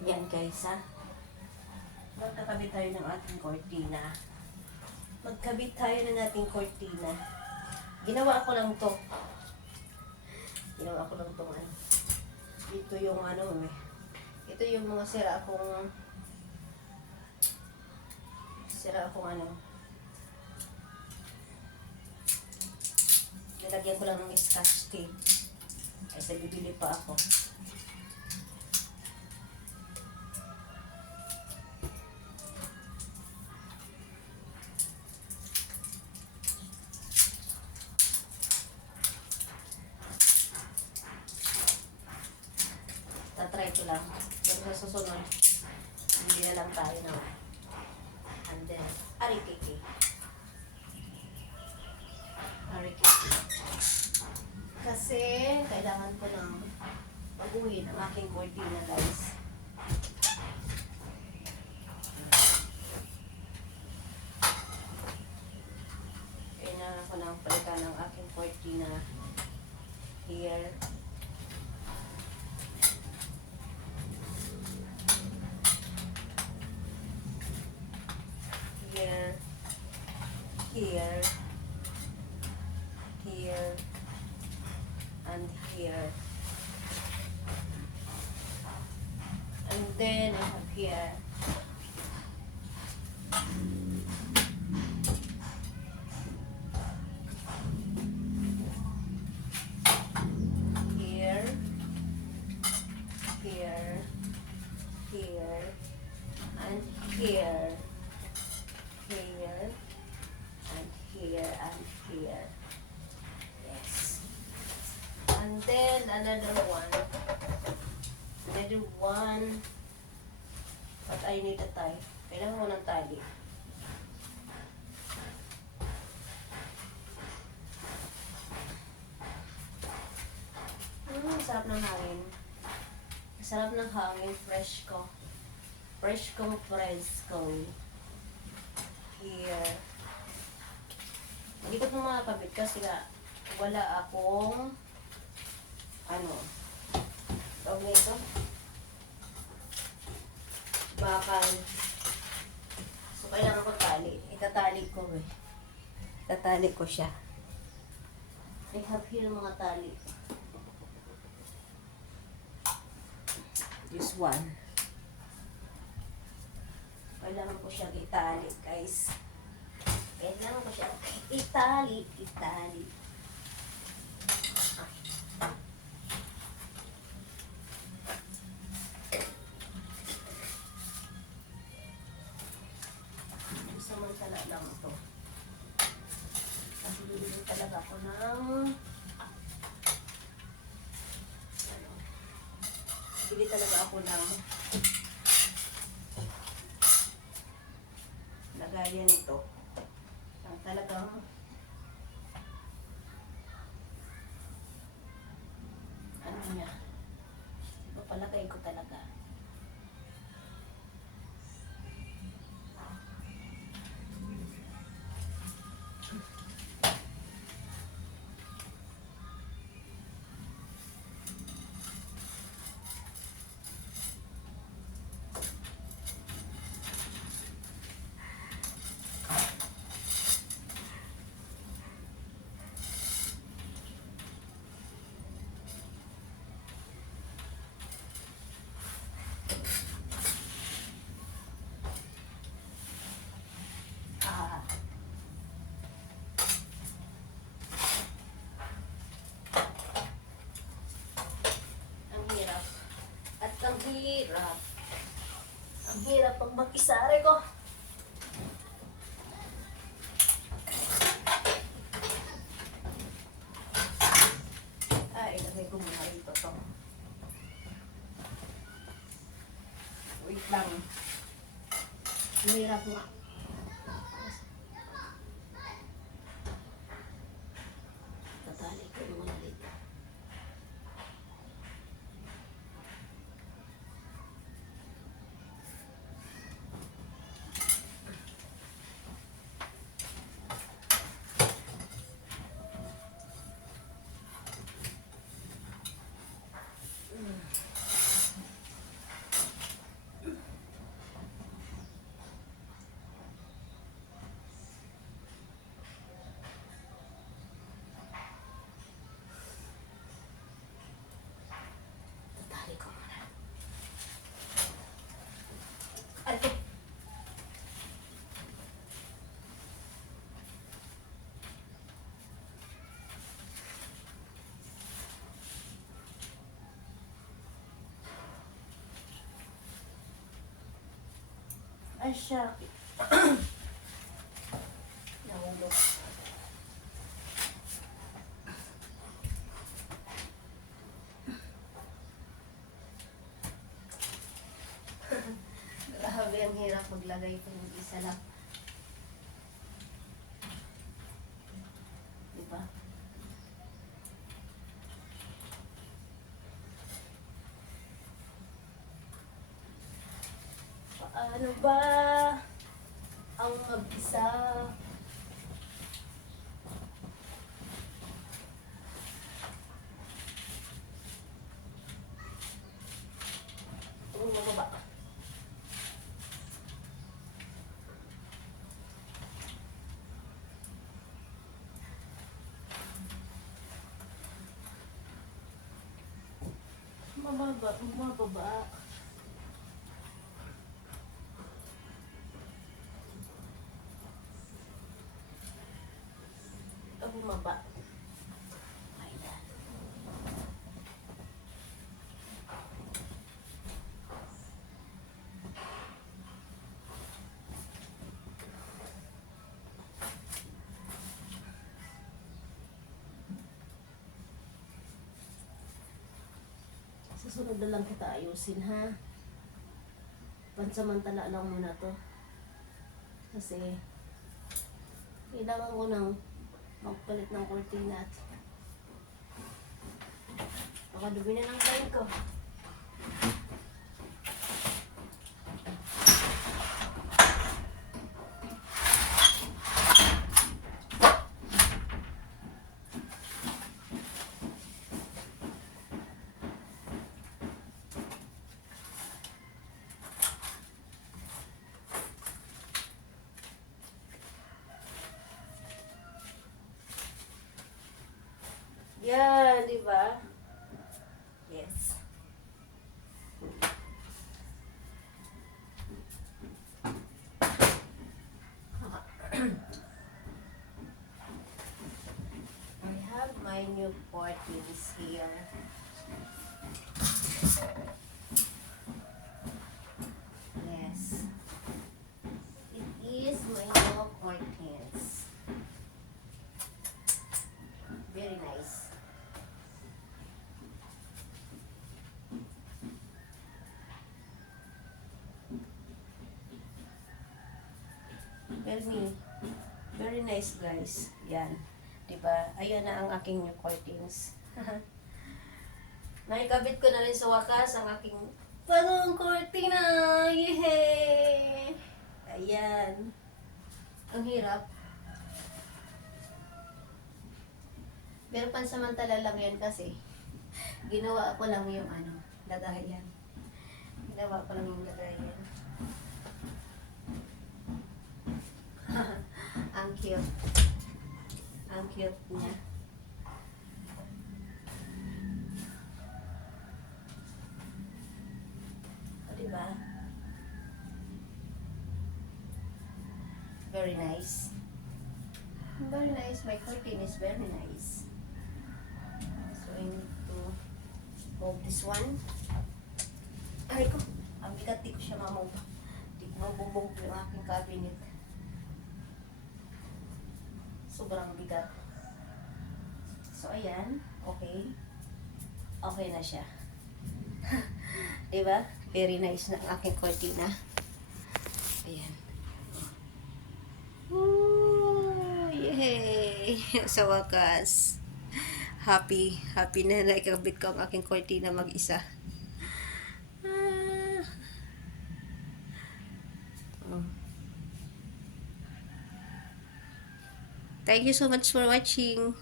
Yan guys ha. Magkakabit tayo ng ating cortina. Magkabit tayo ng ating cortina. Ginawa ko lang to. Ginawa ko lang to ano. Ito yung ano eh. Ito yung mga sira akong ano. Nilagyan ko lang ng scotch tape. Ay sa bibili pa ako. Tatry ko lang. Pero sa susunod, hindi na lang tayo na. And then, arikiki. Arikiki. Kasi, kailangan ko ng pag-uwi ng aking cortina, guys. Kailangan ko ng palitan ng aking cortina. Here. Here, here, here, and here. And then I have here. Here, here, here, and here. Here and here and here. Yes. And then another one. But I need a tie. Kailangan ko ng tali. Sarap ng hangin. Sarap ng hangin. Fresh ko. Fresh kong fresco. Here. Hindi ko ito makakabit kasi nga wala akong ano tawag na ito bakal. So kailangan ko tali. Itatali ko eh. Itatali ko siya. I have here mga tali. This one. Kailangan ko siya itali, guys. Kailangan ko siya itali. Samantala lang ito. Kasi bibili talaga ako ng bibili talaga ako ng lagayan ito. Ang talagang ano niya. Papalagay ko talaga. Ang hirap pag mag-isari ko. Ay, ilagay ko muna rito to. Wait lang. Hirap nga. Tatali ko muna dito. Asya. Nahulog. Grabe, ang hirap maglagay ito ng isa lang. Diba? Paano ba ang mag-isa? Tingnan mo ba? Bumababa. Bumaba. Ayan. Susunod na lang kita ayusin, ha? Pansamantala lang muna to. Kasi kailangan ko ng magpalit ng cortina at baka dumi na ng kain ko. Yan, di ba? Yes. I have my new curtains here. Yes. It is my new curtains. Very nice. Very nice, guys. Yan. Diba? Ayan na ang aking new curtains. Naikabit ko na rin sa wakas ang aking bagong cortina. Yehey! Ayan. Ang hirap. Pero pansamantala lang yan kasi ginawa ko lang yung lagayan. Ginawa ko lang yung lagayan. Ang cute. Ang cute niya. O, diba? Very nice. Very nice. My curtain is very nice. So, I need to move this one. Aray ko. Ang bigat, di ko siya mamove. Di ko mabubog yung aking cabinet. Sobrang bigat. So, ayan. Okay. Okay na siya. Diba? Very nice na ang aking cortina. Ayan. Woo! Yay! Sa wakas. Happy na naikabit ko ang aking cortina mag-isa. Thank you so much for watching.